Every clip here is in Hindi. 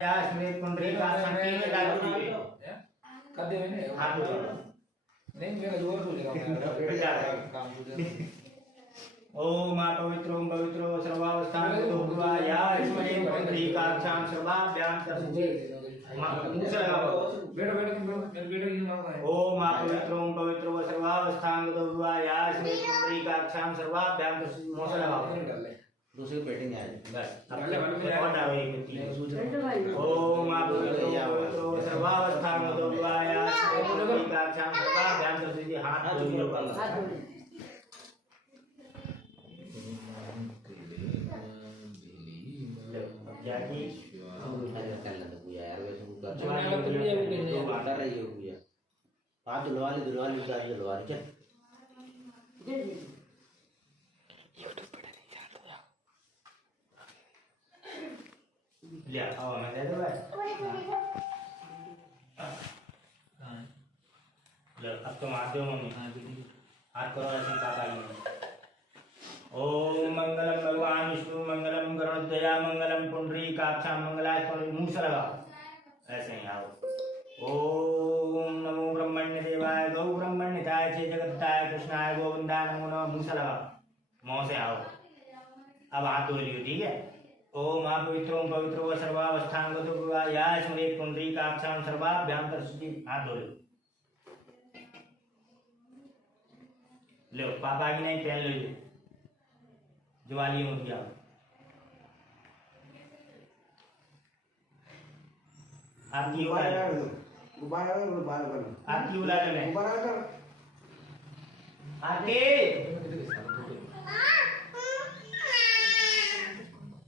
स्मृत कुंडली का संकीर्ण लागू है कदे मैंने हाथ दो नहीं मेरा जोर तो लगा काम ओम पवित्रो सर्वावस्थान भगवा या स्मृत कुंडली का शाम सर्वाभ्याम तस्जे मुझसे लगाओ बैठो ये मांग रहा है ओम पवित्रो सर्वावस्थान भगवा या स्मृत कुंडली का शाम सर्वाभ्याम तस्जे मुझसे लगाओ दूसरी बैटिंग है बस और डालो एक ओम पवित्रो सर्वावस्थान भगवा या स्मृत कुंडली का शाम सर्वाभ्याम तस्जे हाथ जोड़ो जाकी कर लेते पूजा यार वैसे कुछ कर जो मैं तो पूजा भी नहीं है बांटा रही है पूजा हाथ दुलवाली चल YouTube पे नहीं चालू है ले आओ मैं दे दो भाई ले अब तुम आते हो मम्मी हाथ करो ऐसे पापा जी ओम मंगलम भगवान विष्णु मंगलम गरुड़ध्वजा मंगलम पुंडरीकाक्षां मंगलाय मुंह से लगाओ ऐसे ही आओ ओम नमो ब्रह्मण्य देवाय गौ ब्रह्मण्यताय चे जगत्ताय कृष्णाय गोविंदाय नमो नमः मुंह से लगाओ मुंह से आओ अब हाथ धो लियो ठीक है ओम पवित्रो सर्वावस्थांगतो या स्मृत पुंडरीकाक्षां सर्वाभ्यां तस्जी हाथ धो लो पापा की नहीं पहन लो दिवाली हो गया आपकी आपकी उलाद में आके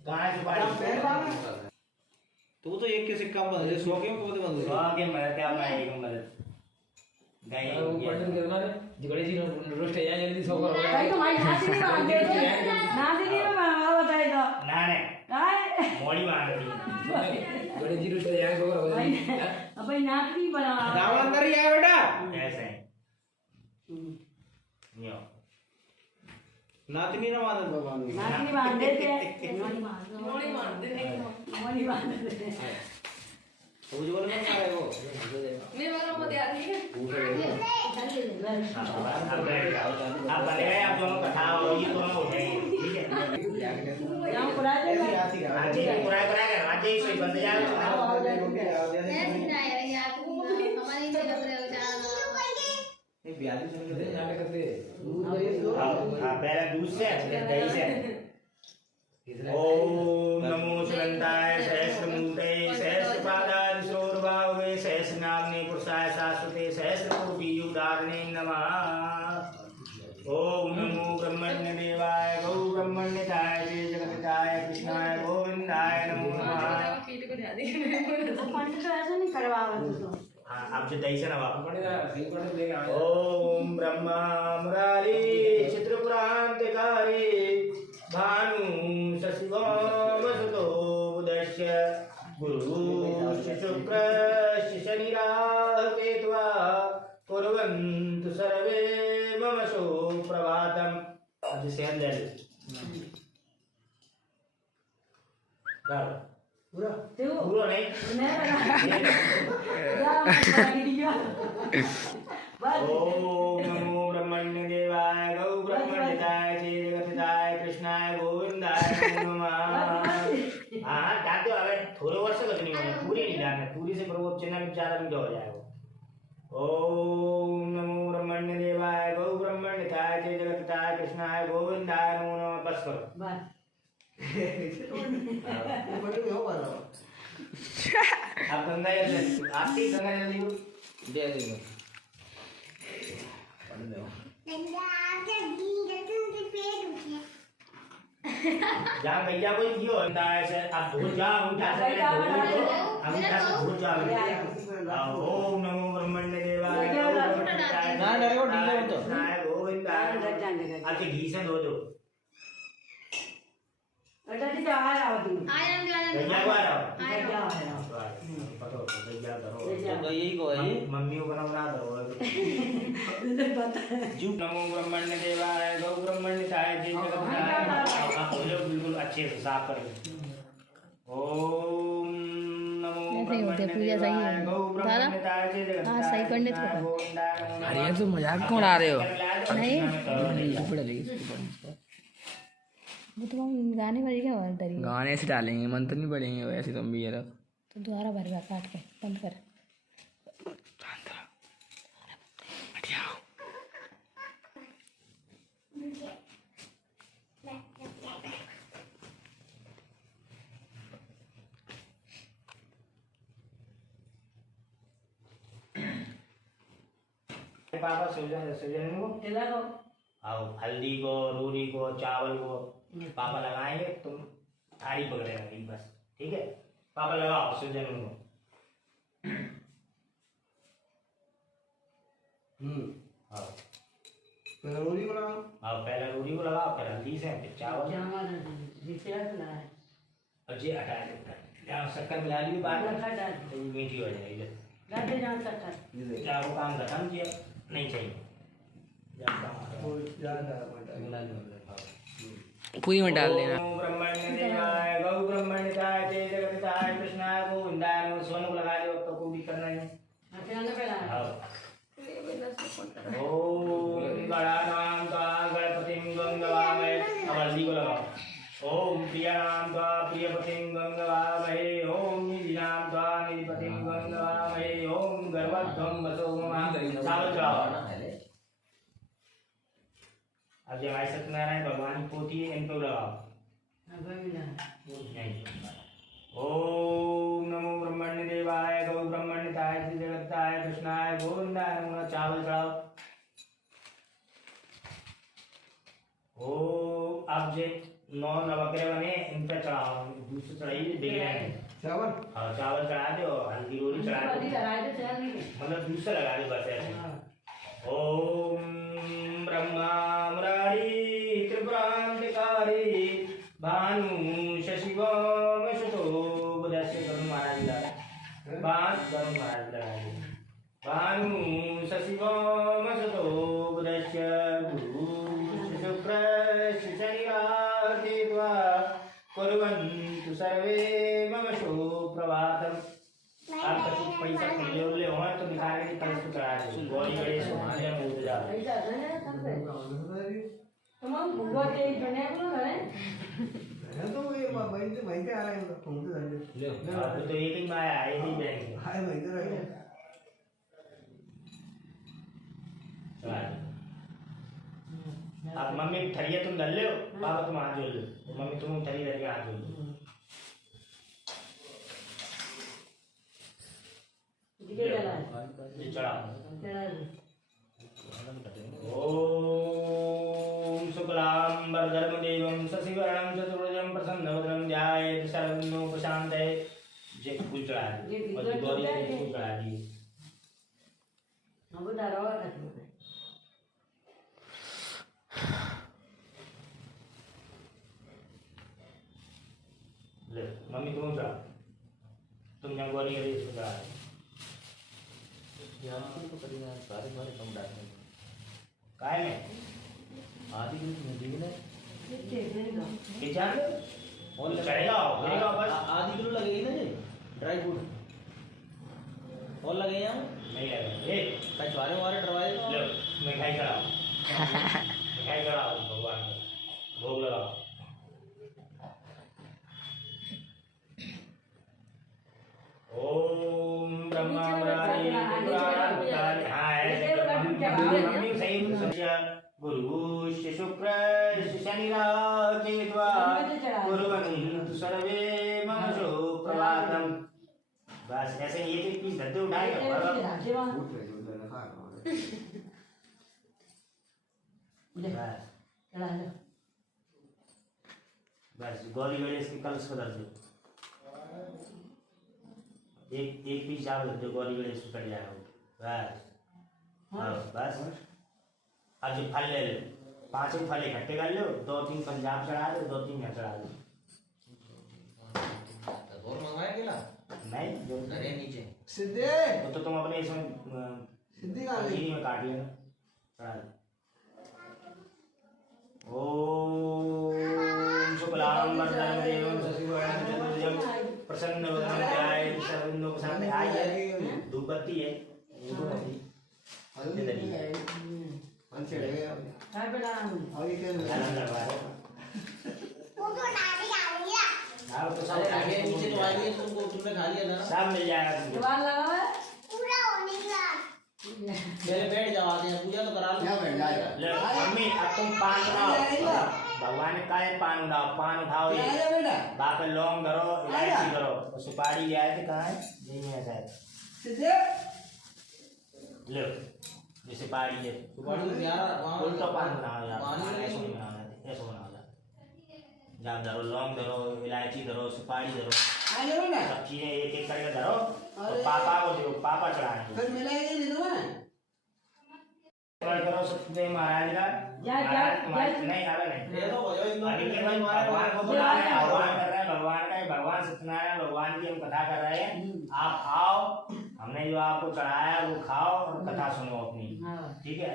कहाँ सुपारी तू तो एक के सिक्का बंद है 100 के पौधे बंद हो आगे मदद क्या मैं एक मदद गए वो पटन करना है जिगड़े जी रोस्ट है जल्दी सो कर भाई तो भाई नासी नहीं मांगे नासी नहीं मैं बताए तो ना ने काय मोड़ी मार दी जिगड़े जी रोस्ट है सो कर अब भाई नाच नहीं बना रावण अंदर ही आया बेटा ऐसे नियो नातनी ना मानत भगवान नाच नहीं बांधे थे मोड़ी बांधे उज्जवल में क्या है वो मेरे वाला को दिया थी आप बने गए आप दोनों कथा और ये दोनों उठेंगे ठीक है यहाँ कुरान आज ही कुरान कर आज ही कोई बंद जाए नहीं ब्याह सुन के नाटक करते हाँ पहले दूध से दही से ओम नमो सुगंधाय सहस्रमूर्ते सहस्रपादाय शोरभावे सहस्रनाम्ने पुरुषाय शाश्वते सहस्रकोटियुगधारिणे नमः ओम नमो ब्रह्मण्य देवाय गौ ब्रह्मण्यताय चे जगत्ताय कृष्णाय गोविंदाय नमो नमः पानी तो ऐसा नहीं करवावा तो हाँ आपसे दही से नवा सही पढ़ देगा ओम ब्रह्मा मुरारी चित्रपुरांतकारी भानु शशिवो वसुतो बुधस्य गुरु शुक्र शनिराह केत्वा कुर्वन्तु सर्वे मम शो प्रभातम अब सेहत ले लो पूरा नहीं मैं बना ओम नमो ब्रह्मण्य देवाय गौ ब्रह्मण्यताय चे जगत्ताय कृष्णाय गोविंदाय नमो नमः हाँ डाल दो अबे थोड़े वर्ष लगनी होने पूरी नहीं डालना पूरी से करो चिन्ह में ज्यादा मिनट हो जाएगा ओम नमो ब्रह्मण्य देवाय गौ ब्रह्मण्यताय चे जगत्ताय कृष्णाय गोविंदाय नमो नमः बस करो बस आप गंगा जल आपकी गंगा जल ली दे दे पढ़ दो जहाँ भैया कोई दियो होता है ऐसे आप भूल जाओ उठा से हम उठा से भूल जाओ ओम नमो ब्रह्मण्य देवाय ना डरेगो ढीला मत गोविंदाय अच्छा घी से धो दो अटा जी आ रहा हूँ भैया को आ रहा हो भैया पता हो भैया करो तो यही को है मम्मी को बना दो जू नमो ब्रह्मण्य देवाय गौ ब्रह्मण्यताय जय जगत्ताय आप बोलो बिल्कुल अच्छे से साफ करके ओम नहीं होते पूजा सही है दादा हाँ सही पंडित होगा अरे तुम मजाक क्यों उड़ा रहे हो? नहीं पढ़ रही है। वो तो हम गाने वाले क्या और डरी गाने से डालेंगे, मंत्र नहीं पढ़ेंगे वैसे तुम भी ये रख। तो दोबारा भरेगा काट के बंद कर पापा सूजन सूजन को आओ हल्दी को रूरी को चावल को पापा लगाएंगे, तुम आड़ी पकड़ेगा बस, ठीक है? पापा लगाओ सूजन को। आओ पहले रोटी को लगाओ। आओ पहले रूरी को लगाओ, फिर हल्दी से, फिर चावल। और जी हटा दो, शक्कर मिला ली बाद में तो मीठी हो जाएगी। क्या वो काम खत्म किया? नहीं चाहिए पूरी में डाल देना। ओम ब्रह्मण्य देवाय गौ ब्रह्मण्यताय ते जगताय कृष्णाय गोविंदाय नमः। सोन को लगा दो, तो कोई भी करना है। ओम गणानां त्वा गणपतिं गंगवामहे। अब हल्दी को लगाओ। ओम प्रियाणां त्वा प्रियपतिं गंगवामहे। ओम निधिनां त्वा निधिपतिं गंगवामहे। ओम गर्वध्वं वसो मम। चावल चढ़ाओ। अब जब हमारे सत्यनारायण भगवान की पोथी है, इन पे लगाओ। नहीं। ओम नमो ब्रह्मण्य देवाय गौ ब्रह्मण्यताय जगताय कृष्णाय गोविंदाय नमः। चावल चढ़ाओ। ओ अब जे 9 नवग्रह बने, इन पर चढ़ाओ। दूसरे चढ़ाइए बिगड़े चावल। हाँ चावल चढ़ा दो, हल्दी रोटी चढ़ा दो, मतलब दूसरा लगा दो बस ऐसे। ओम ब्रह्मा मुरारी त्रिपुरांतकारी भानु शशिवम शतो बुधस्य करुण महाराज लगा। बात करुण महाराज लगा। भानु शशिवम शतो बुधस्य गुरु शुक्र शनिराते त्वा कुर्वन्तु सर्वे मम सुप्रभातम्। आप कभी पैसा ले हो तो निकालने की तरफ से चढ़ा दो। गौरी गणेश हमारे यहाँ बोलते जाओ। तो ये वहीं पे आ रहे हैं, घूमते रहेंगे। अब तो एक ही में आया, एक ही जाएंगे। हाय वहीं पे रहेंगे। अब मम्मी थरिया तुम डाल लो, पापा तुम हाथ जोड़ लो। मम्मी तुम थरी रख के हाथ जोड़ लो। ओम शुक्लांबरधरम देवम शशिवर्णम चतुर्भुजं प्रसन्नवदनं ध्यायेत् सर्वविघ्नोपशान्तये। जे फूल चढ़ा दी और गौरी के फूल चढ़ा दी। ले मम्मी तुम चढ़ा, तुम जब गौरी के इसको चढ़ा दो। सारे कम डालने काय में आदि में दिए ये जान लो और चढ़ेगा बस। आधी किलो लगेगी ना जी ड्राई फ्रूट और लगे यहाँ नहीं लगेगा। ए कछवारे वारे डरवाए लो मिठाई चढ़ाओ। मिठाई चढ़ाओ भगवान को, भोग लगाओ। ओम ब्रह्मा मुरारी त्रिपुरांतकारी। हाँ ऐसे मम्मी सही सच्चा गुरु शुक्र शनिराते त्वा कुर्वन्तु सर्वे मम सुप्रभातम्। बस ऐसे ये तो पीस धरते उठाएगा। बस गौरी गणेश के कलश को धर दो। एक पीस चावल धर दो, गौरी गणेश को कट जाएगा। बस हाँ बस। अब जो फल ले लो, 5 फल इकट्ठे कर लो, 2-3 पंजाब चढ़ा दो, 2-3 यहाँ चढ़ा दो। और मंगाया केला नहीं जो अरे नीचे सिद्धे वो तो तुम अपने इसमें सिद्धि का चीनी में काट लेना, चढ़ा दो। ओम शुक्लांबरधरम देवम शशिवर्णम चतुर्भुजं प्रसन्नवदनं ध्यायेत् सर्वविघ्नोपशान्तये। लोग सामने आई है धूपबत्ती है धूपबत्ती काय बेटा आनंद लगवा रहे हाँ तो सब आगे नीचे तो आ गई है, तुमने खा लिया था ना। सब मिल जाएगा तुमको। दीवार लगा है मेरे बैठ जाओ आगे, पूजा तो करा लो। ले मम्मी अब तुम पान उठाओ भगवान का है पान उठाओ पान उठाओ ये बाप पे लौंग धरो इलायची करो और सुपारी ले आए थे कहाँ है यही है शायद लो ये सुपारी है सुपारी तो यार वहाँ उल्टा पान बनाओ यार पानी पान नहीं ऐसे नहीं बनाओ जाते ऐसे बनाओ जाते जब धरो लौंग धरो इलायची धरो सुपारी धरो सब चीजें एक एक करके धरो और पापा को दो पापा चढ़ाएंगे करो सत्यदेव महाराज का महाराज नहीं आवे नहीं ये तो भयो इतना अभी के भाई भगवान को बुला रहे हैं आह्वान कर रहे हैं भगवान का भगवान सत्यनारायण भगवान की हम कथा कर रहे हैं आप आओ हमने जो आपको चढ़ाया वो खाओ और कथा सुनो अपनी ठीक है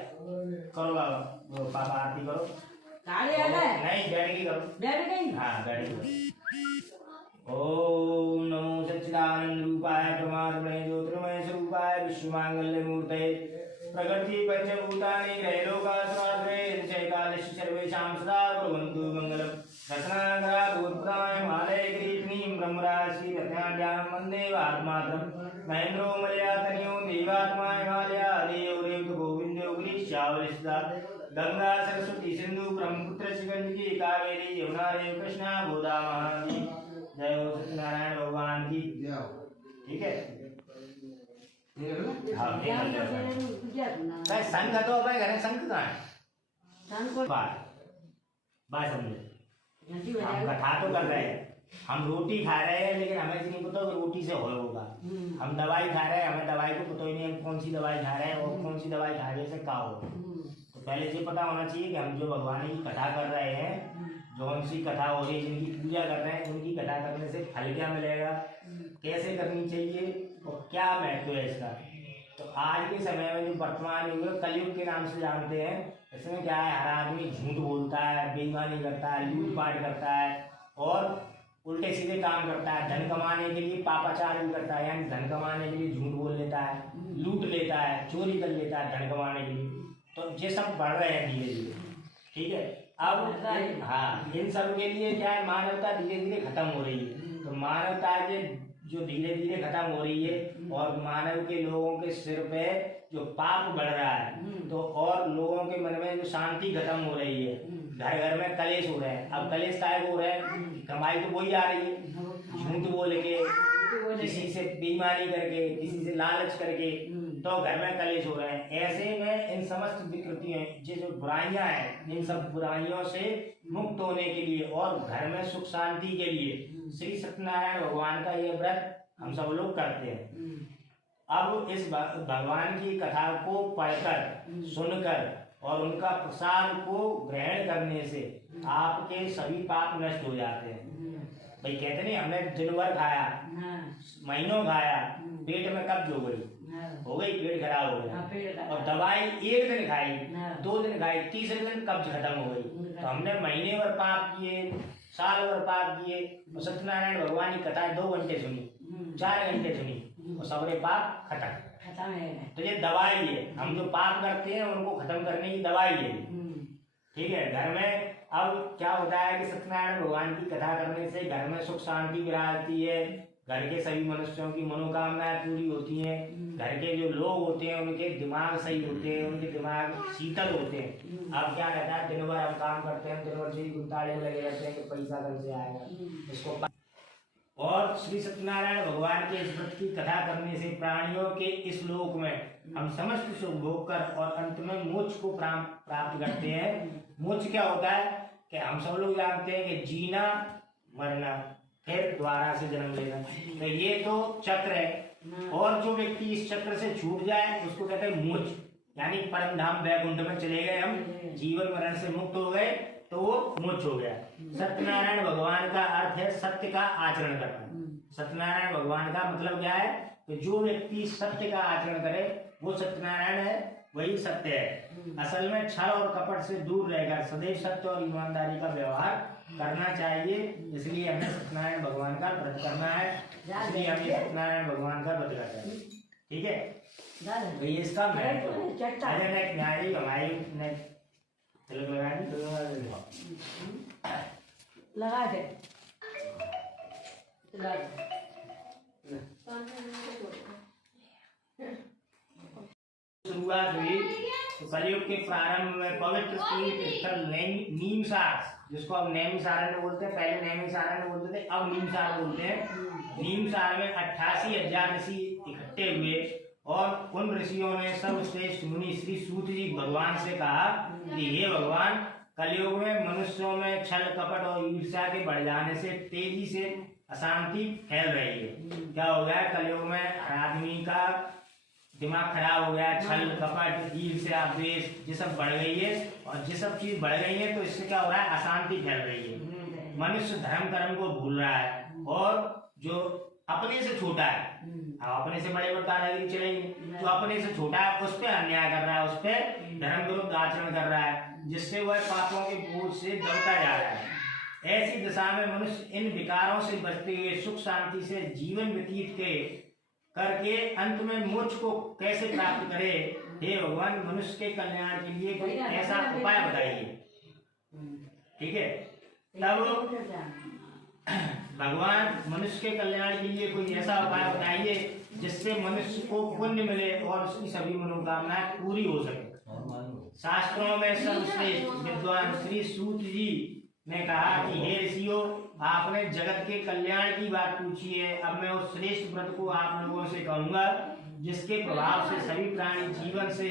करो बाबा वो पापा आरती करो गाड़ी आ गए नहीं बैठ की करो बैठ गई हाँ बैठ करो ओम नमो सच्चिदानंद रूपाय परमात्मने ज्योतिर्मय स्वरूपाय विश्वमांगल्य मूर्तये प्रकृति पंचभूतानि त्रैलोक्यस्वाश्रये चैकादश सर्वेषां सदा कुर्वन्तु मङ्गलम् रत्नाकराभूतप्रदाय मालय किरीटिनीं ब्रह्मराशि रत्नाढ्यां वन्दे वात्मात्रम् महेन्द्रो मलयातनयो देवात्मा हिमालया देवो रेवतो गोविन्दो गिरीशावलिस्ता गंगा सरस्वती सिंधु ब्रह्मपुत्र गंडकी कावेरी यमुना रेव कृष्णा गोदावरी जय हो सत्यनारायण भगवान की ठीक है हाँ भाई संघ तो भाई घर संघ कहाँ है बात समझे हम कथा तो कर रहे हैं हम रोटी खा रहे हैं लेकिन हमें नहीं पता कि रोटी से हो होगा हम दवाई खा रहे हैं हमें दवाई को पता ही नहीं हम कौन सी दवाई खा रहे हैं और कौन सी दवाई खाने से क्या होगा तो पहले ये पता होना चाहिए कि हम जो भगवान की कथा कर रहे हैं जो उनकी कथा हो रही है जिनकी पूजा कर रहे हैं उनकी कथा करने से फल क्या मिलेगा कैसे करनी चाहिए और क्या महत्व है इसका। तो आज के समय में जो वर्तमान युग है कलयुग के नाम से जानते हैं इसमें क्या है हर आदमी झूठ बोलता है बेईमानी करता है लूटपाट करता है और उल्टे सीधे काम करता है धन कमाने के लिए पापाचार भी करता है यानी धन कमाने के लिए झूठ बोल लेता है लूट लेता है चोरी कर लेता है धन कमाने के लिए। तो ये सब बढ़ रहे हैं धीरे धीरे ठीक है। अब हाँ इन सब के लिए क्या है मानवता धीरे धीरे खत्म हो रही है। तो मानवता के जो धीरे धीरे खत्म हो रही है और मानव के लोगों के सिर पे जो पाप बढ़ रहा है तो और लोगों के मन में जो शांति खत्म हो रही है घर घर में कलेश हो रहे हैं। अब कलेश काय हो रहे हैं कमाई तो वही आ रही है झूठ बोल के किसी से बेईमानी करके किसी से लालच करके तो घर में कलेश हो रहे हैं। ऐसे में इन समस्त विकृतियों जो बुराइयां हैं इन सब बुराइयों से मुक्त होने के लिए और घर में सुख शांति के लिए श्री सत्यनारायण भगवान का ये व्रत हम सब लोग करते हैं। अब इस भगवान की कथा को पढ़कर सुनकर और उनका प्रसाद को ग्रहण करने से आपके सभी पाप नष्ट हो जाते हैं। भाई कहते नहीं हमने दिन भर खाया महीनों खाया पेट में कब्ज हो गई पेट खराब हो गया और दवाई एक दिन खाई 2 दिन खाई तीसरे दिन कब्ज खत्म हो गई। तो हमने महीने भर पाप किए साल भर पाप किए और सत्यनारायण भगवान की कथा 2 घंटे सुनी 4 घंटे सुनी और सबरे पाप खत्म है। तो ये दवाई है हम जो पाप करते हैं उनको खत्म करने की दवाई है ठीक है। घर में अब क्या होता है कि सत्यनारायण भगवान की कथा करने से घर में सुख शांति विराजती है घर के सभी मनुष्यों की मनोकामनाएं पूरी होती हैं। घर के जो लोग होते हैं उनके दिमाग सही होते हैं उनके दिमाग शीतल होते हैं। अब क्या कहता है दिन भर हम काम करते हैं दिन भर से गुंताड़े लगे रहते हैं कि पैसा कब से आएगा इसको और श्री सत्यनारायण भगवान के इस व्रत की कथा करने से प्राणियों के इस लोक में हम समस्त सुख भोग कर और अंत में मोक्ष को प्राप्त करते हैं। मोक्ष क्या होता है कि हम सब लोग जानते हैं कि जीना मरना फिर दोबारा से जन्म लेना तो ये तो चक्र है और जो व्यक्ति इस चक्र से छूट जाए उसको कहते हैं मोक्ष यानी परम धाम वैकुंठ में चले गए हम जीवन मरण से मुक्त हो गए तो वो मोक्ष हो गया। सत्यनारायण भगवान का अर्थ है सत्य का आचरण करना। सत्यनारायण भगवान का मतलब क्या है कि जो व्यक्ति सत्य का आचरण करे वो सत्यनारायण है वही सत्य है। असल में छल और कपट से दूर रहकर सदैव सत्य और ईमानदारी का व्यवहार करना चाहिए। इसलिए हमें सत्यनारायण भगवान का व्रत करना है, इसलिए हमें सत्यनारायण भगवान का व्रत करना है। ठीक है, तो ये इसका महत्व है। नेक्स्ट न्याय हमारी तिलक लगानी लगा दे शुरुआत हुई तो कलयुग के प्रारंभ में पवित्र तीर्थ स्थल नीमसार, जिसको अब नैमिषारण्य बोलते हैं, पहले नैमिषारण्य बोलते थे, अब नीमसार बोलते हैं। नीमसार में 88,000 ऋषि इकट्ठे हुए और उन ऋषियों ने सर्वश्रेष्ठ मुनि श्री सूत जी भगवान से कहा कि हे भगवान, कलयुग में मनुष्यों में छल कपट और ईर्ष्या के बढ़ जाने से तेजी से अशांति फैल रही है। क्या हो गया, कलयुग में आदमी का दिमाग खराब हो गया, छल कपट ईर्ष्या द्वेष ये सब बढ़ गई है, और ये सब चीज बढ़ गई है तो इससे क्या हो रहा है, अशांति फैल रही है। मनुष्य धर्म कर्म को भूल रहा है, और जो अपने से छोटा है, अब अपने से बड़े दादागिरी चलेगी, जो अपने से छोटा है उस पर अन्याय कर रहा है, उस पर धर्म विरुद्ध आचरण कर रहा है, जिससे वह पापों के बोझ से दबता जा रहा है। ऐसी दशा में मनुष्य इन विकारों से बचते हुए सुख शांति से जीवन व्यतीत करके अंत में मोक्ष को कैसे प्राप्त करे। हे भगवान, मनुष्य के कल्याण के लिए कोई ऐसा उपाय बताइए। ठीक है, तब भगवान मनुष्य के कल्याण के लिए कोई ऐसा उपाय बताइए जिससे मनुष्य को पुण्य मिले और उसकी सभी मनोकामनाएं पूरी हो सके। शास्त्रों में सर्वश्रेष्ठ विद्वान श्री सूत जी ने कहा कि हे ऋषियों, आपने जगत के कल्याण की बात पूछी है, अब मैं उस श्रेष्ठ व्रत को आप लोगों से कहूंगा जिसके प्रभाव से सभी प्राणी जीवन से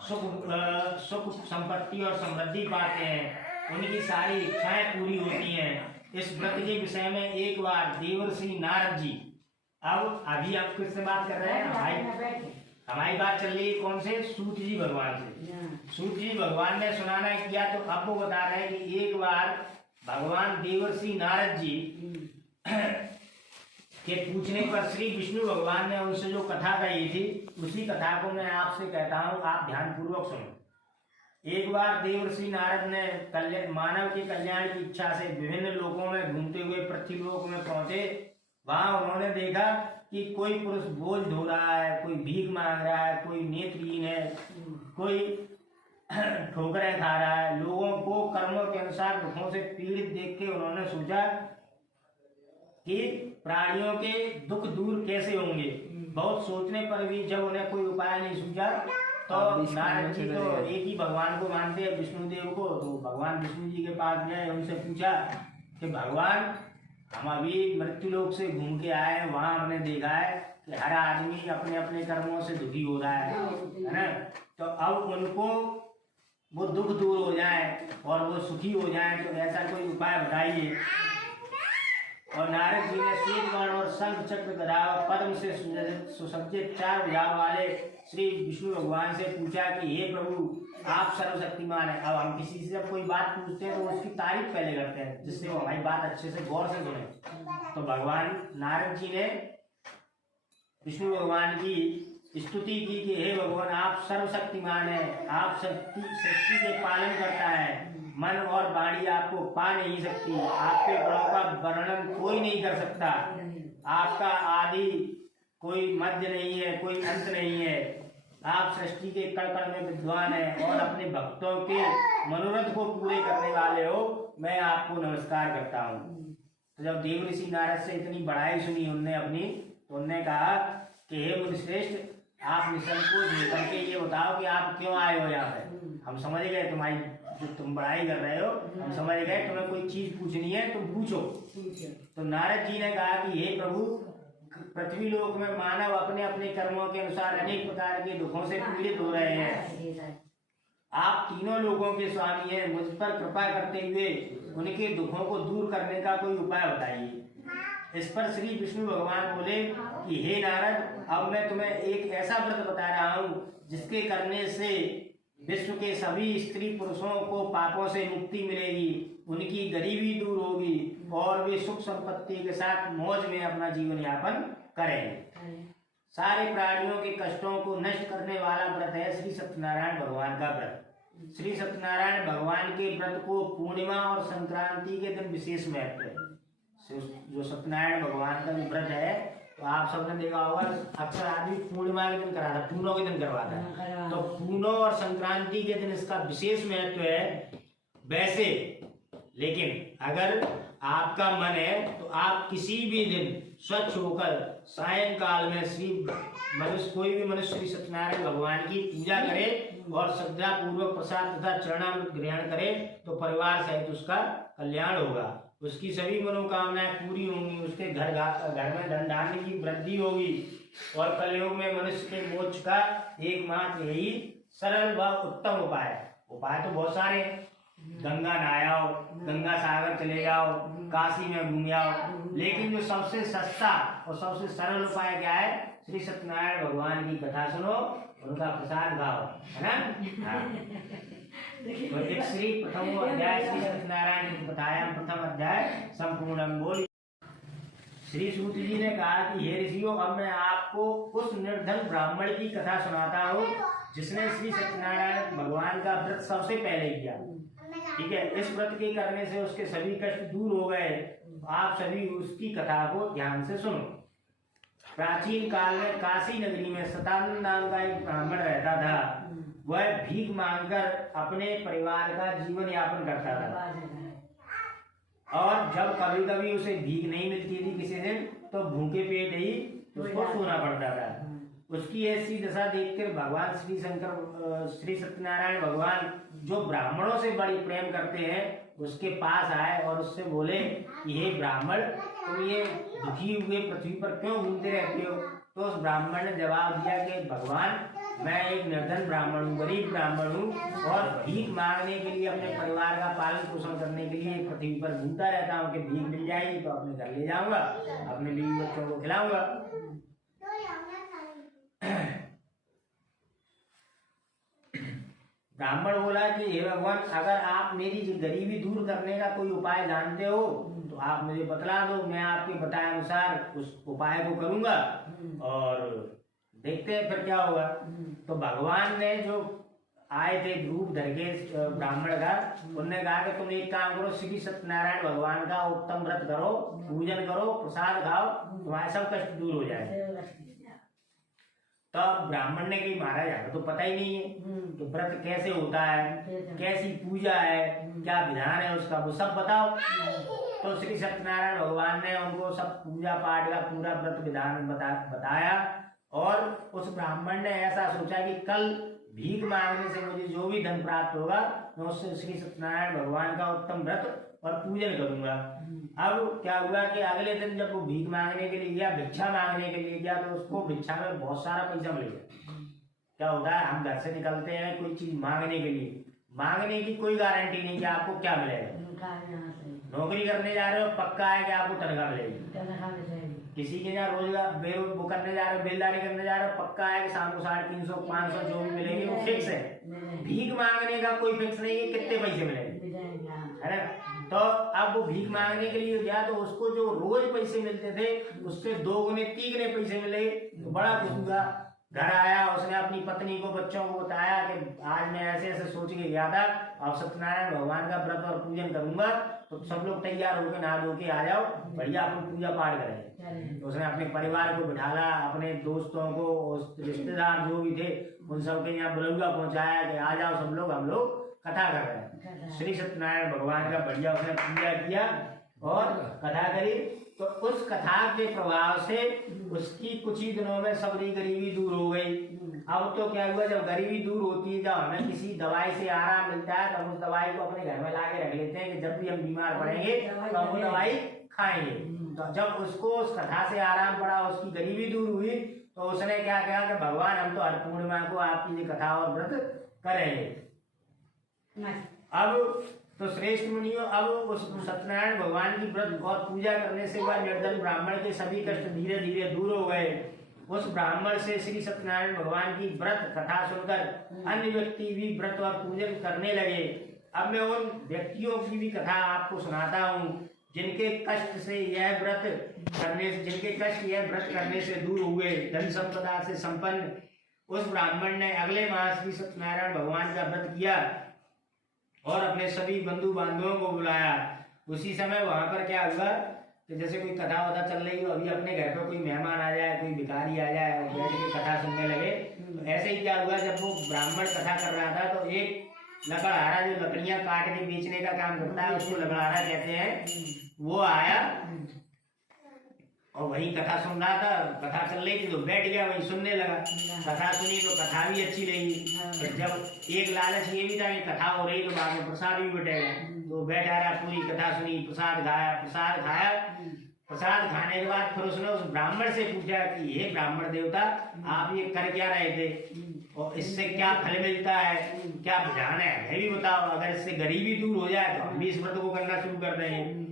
सुख संपत्ति और समृद्धि पाते हैं, उनकी सारी इच्छाएं पूरी होती हैं। इस व्रत के विषय में एक बार देवर्षि नारद जी, अब अभी आप किससे बात कर रहे हैं, हमारी बात चल रही है कौन से, सूत जी भगवान से। सूत जी भगवान ने सुनाना किया तो अब वो बता रहे हैं कि एक बार भगवान देवर्षि नारद जी के पूछने पर श्री विष्णु भगवान ने उनसे जो कथा कही थी, उसी कथा को मैं आपसे कहता हूँ, आप ध्यान पूर्वक सुनो। एक बार देवर्षि नारद ने मानव के कल्याण की इच्छा से विभिन्न लोकों में घूमते हुए पृथ्वीलोक में पहुंचे। वहां उन्होंने देखा कि कोई पुरुष बोझ ढो रहा है, कोई भीख मांग रहा है, कोई नेत्रहीन है, कोई ठोकरें खा रहा है। लोगों को कर्मों के अनुसार दुखों से पीड़ित देख के उन्होंने सोचा कि प्राणियों के दुख दूर कैसे होंगे। बहुत सोचने पर भी जब उन्हें कोई उपाय नहीं सूझा तो नारद जी तो एक ही भगवान को मानते हैं, विष्णुदेव को, तो भगवान विष्णु जी के पास गए, उनसे पूछा कि भगवान, हम अभी मृत्युलोक से घूम के आए, वहां हमने देखा है कि हर आदमी अपने अपने कर्मों से दुखी हो रहा है ना, तो अब उनको वो दुख दूर हो जाए और वो सुखी हो जाए, तो ऐसा कोई उपाय बताइए। और नारद जी ने श्वेतवर्ण और शंख चक्र गदा और पद्म से सुसज्जित 4 भुजाओं वाले श्री विष्णु भगवान से पूछा कि हे प्रभु, आप सर्वशक्तिमान है। अब हम किसी से जब कोई बात पूछते हैं तो उसकी तारीफ पहले करते हैं, जिससे वो हमारी बात अच्छे से गौर से सुने। तो भगवान नारद जी ने विष्णु भगवान की स्तुति की कि हे भगवान, आप सर्वशक्तिमान है, आप सृष्टि के पालन करता है, मन और वाणी आपको पा नहीं सकती, आपके गुणों का वर्णन कोई नहीं कर सकता, आपका आदि कोई मध्य नहीं है, कोई अंत नहीं है, आप सृष्टि के कण कण में विद्वान है और अपने भक्तों के मनोरथ को पूरे करने वाले हो, मैं आपको नमस्कार करता हूँ। तो जब देवर्षि नारद से इतनी बड़ाई सुनी उनने अपनी, तो उनने कहा कि हे मुनिश्रेष्ठ, आप निसंकोच होकर के ये बताओ कि आप क्यों आए हो यहाँ पे। हम समझ गए तुम्हारी जो तुम बड़ाई कर रहे हो, हम समझ गए, तुम्हें कोई चीज पूछनी है तुम पूछो। तो नारद जी ने कहा कि हे प्रभु, पृथ्वी लोक में मानव अपने अपने कर्मों के अनुसार अनेक प्रकार के दुखों से पीड़ित हो रहे हैं। आप तीनों लोगों के स्वामी हैं, मुझ पर कृपा करते हुए उनके दुखों को दूर करने का कोई उपाय बताइए। इस पर श्री विष्णु भगवान बोले कि हे नारद, अब मैं तुम्हें एक ऐसा व्रत बता रहा हूँ जिसके करने से विश्व के सभी स्त्री पुरुषों को पापों से मुक्ति मिलेगी, उनकी गरीबी दूर होगी और वे सुख संपत्ति के साथ मौज में अपना जीवन यापन करेंगे। सारे प्राणियों के कष्टों को नष्ट करने वाला व्रत है श्री सत्यनारायण भगवान का व्रत। श्री सत्यनारायण भगवान के व्रत को पूर्णिमा और संक्रांति के दिन विशेष महत्व है। जो सत्यनारायण भगवान का जो व्रत है, तो आप सबने देखा होगा अक्सर आदमी पूर्णिमा के दिन कराता है, पूर्णों के दिन करवाता है। तो पूर्णों और संक्रांति के दिन इसका विशेष महत्व है। वैसे लेकिन अगर आपका मन है तो आप किसी भी दिन स्वच्छ होकर सायंकाल में कोई भी मनुष्य श्री सत्यनारायण भगवान की पूजा करे और श्रद्धा पूर्वक प्रसाद तथा चरणामृत ग्रहण करे तो परिवार सहित उसका कल्याण होगा, उसकी सभी मनोकामनाएं पूरी होंगी, उसके घर में धन धान्य की वृद्धि होगी और कलयुग में मनुष्य के मोक्ष का एकमात्र यही सरल व उत्तम उपाय तो बहुत सारे हैं। गंगा नहाओ, गंगा सागर चले जाओ, काशी में घूम आओ, लेकिन जो सबसे सस्ता और सबसे सरल उपाय क्या है? श्री सत्यनारायण भगवान की कथा सुनो, उनका प्रसाद खाओ, है ना? हाँ। तो एक श्री प्रथम अध्याय श्री सत्यनारायण की कथायाम प्रथम अध्याय संपूर्णम बोल। श्री सूत जी ने कहा कि हे ऋषियों, अब मैं आपको उस निर्धन ब्राह्मण की कथा सुनाता हूँ जिसने श्री सत्यनारायण भगवान का व्रत सबसे पहले किया। ठीक है, इस व्रत के करने से उसके सभी कष्ट दूर हो गए। आप सभी उसकी कथा को ध्यान से सुनो। प्राचीन काल में काशी नगरी में सतानंद नाम का एक ब्राह्मण रहता था। वह भीख मांगकर अपने परिवार का जीवन यापन करता था और जब कभी कभी उसे भीख नहीं मिलती थी किसी दिन, तो भूखे पेट ही उसको सोना पड़ता था। उसकी ऐसी दशा देखकर भगवान श्री सत्यनारायण भगवान जो ब्राह्मणों से बड़ी प्रेम करते हैं उसके पास आए और उससे बोले कि हे ब्राह्मण, तुम ये दुखी हुए पृथ्वी पर क्यों घूमते रहते हो? तो उस ब्राह्मण ने जवाब दिया कि भगवान, मैं एक निर्धन ब्राह्मण हूँ, गरीब ब्राह्मण हूँ और भीख मांगने के लिए, अपने परिवार का पालन पोषण करने के लिए पृथ्वी पर घूमता रहता हूँ कि भीख मिल जाएगी तो अपने घर ले जाऊंगा, अपने बीवी बच्चों को खिलाऊंगा। ब्राह्मण बोला कि हे भगवान, अगर आप मेरी गरीबी दूर करने का कोई उपाय जानते हो तो आप मुझे बतला दो, मैं आपके बताए अनुसार उस उपाय को करूंगा और देखते हैं फिर क्या होगा। तो भगवान ने जो आए थे रूप धर के ब्राह्मण का, उन्होंने कहा कि तुम एक काम करो, श्री सत्यनारायण भगवान का उत्तम व्रत करो, पूजन करो, प्रसाद खाओ, तुम्हारे सब कष्ट दूर हो जाए। तब ब्राह्मण ने कही महाराज हमें तो पता ही नहीं है कि व्रत कैसे होता है, कैसी पूजा है, क्या विधान है उसका, वो सब बताओ। तो श्री सत्यनारायण भगवान ने उनको सब पूजा पाठ का पूरा व्रत विधान बताया और उस ब्राह्मण ने ऐसा सोचा कि कल भीख मांगने से मुझे जो भी धन प्राप्त होगा मैं उससे श्री सत्यनारायण भगवान का उत्तम व्रत और पूजन करूंगा। अब क्या हुआ कि अगले दिन जब वो भीख मांगने के लिए गया, भिक्षा मांगने के लिए गया, तो उसको भिक्षा में बहुत सारा पैसा मिल गया। क्या होता है, हम घर से निकलते हैं कोई चीज मांगने के लिए, मांगने की कोई गारंटी नहीं कि आपको क्या मिलेगा। नौकरी करने जा रहे हो, पक्का है कि आपको तनख्वाह मिलेगी। किसी के यहाँ रोजगार वो करने जा रहे हो, बेलदारी करने जा रहे हो, पक्का है कि शाम को 350 500 जो भी मिलेगी वो फिक्स है। भीख मांगने का कोई फिक्स नहीं है कितने पैसे मिलेंगे, है ना। तो अब वो भीख मांगने के लिए गया तो उसको जो रोज पैसे मिलते थे उससे 2 गुने 3 गुने पैसे मिले, तो बड़ा खुश हुआ। घर आया, उसने अपनी पत्नी को, बच्चों को बताया कि आज मैं ऐसे ऐसे सोच के गया था, अब सत्यनारायण भगवान का व्रत और पूजन करूंगा, तो सब लोग तैयार होकर नहा धो के आ जाओ, बढ़िया अपन पूजा पाठ करें। तो उसने अपने परिवार को बिठाला, अपने दोस्तों को, रिश्तेदार जो भी थे उन सबके यहाँ बुलौआ पहुंचाया कि आ जाओ सब लोग, हम लोग कथा कर रहे हैं। श्री सत्यनारायण भगवान का बढ़िया उसने पूजा किया और कथा करी। तो उस कथा के प्रभाव से उसकी कुछ ही दिनों में सबरी गरीबी दूर हो गई। अब तो क्या हुआ, जब गरीबी दूर होती है, जब हमें किसी दवाई से आराम मिलता है तो हम उस दवाई को अपने घर में ला के रख लेते हैं कि जब भी हम बीमार पड़ेंगे तो हम वो दवाई खाएंगे। तो जब उसको उस कथा से आराम पड़ा, उसकी गरीबी दूर हुई, तो उसने क्या कहा कि भगवान हम तो हर पूर्णिमा को आपकी कथा और व्रत करेंगे। अब तो श्रेष्ठ मुनियों, अब उस सत्यनारायण भगवान की व्रत और पूजा करने से वह निर्धन ब्राह्मण के सभी कष्ट धीरे धीरे दूर हो गए। उस ब्राह्मण से श्री सत्यनारायण भगवान की व्रत कथा सुनकर अन्य व्यक्ति भी व्रत और पूजन करने लगे। अब मैं उन व्यक्तियों की भी कथा आपको सुनाता हूँ जिनके कष्ट यह व्रत करने से दूर हुए, धन संपदा से संपन्न। उस ब्राह्मण ने अगले मास श्री सत्यनारायण भगवान का व्रत किया और अपने सभी बंधु बांधवों को बुलाया। उसी समय वहां पर क्या हुआ कि जैसे कोई कथा वथा चल रही हो, अभी अपने घर पर कोई मेहमान आ जाए, कोई भिखारी आ जाए और बैठ के कथा सुनने लगे, तो ऐसे ही क्या हुआ, जब वो ब्राह्मण कथा कर रहा था तो एक लकड़हारा जो लकड़ियां काट के बेचने का काम करता है, उसको लकड़हारा कहते हैं, वो आया और वही कथा सुन रहा था। कथा चल रही थी तो बैठ गया, वही सुनने लगा। कथा सुनी तो कथा भी अच्छी लगी। तो जब एक लालच ये भी था कि कथा हो रही तो बाद में प्रसाद भी बटेगा, तो बैठा रहा, पूरी कथा सुनी, प्रसाद खाया। प्रसाद खाया, प्रसाद खाने के बाद फिर उसने उस ब्राह्मण से पूछा कि हे ब्राह्मण देवता, आप ये कर क्या रहे थे और इससे क्या फल मिलता है, क्या विधान है, हमें भी बताओ। अगर इससे गरीबी दूर हो जाए तो हम भी इस व्रत को करना शुरू कर देंगे।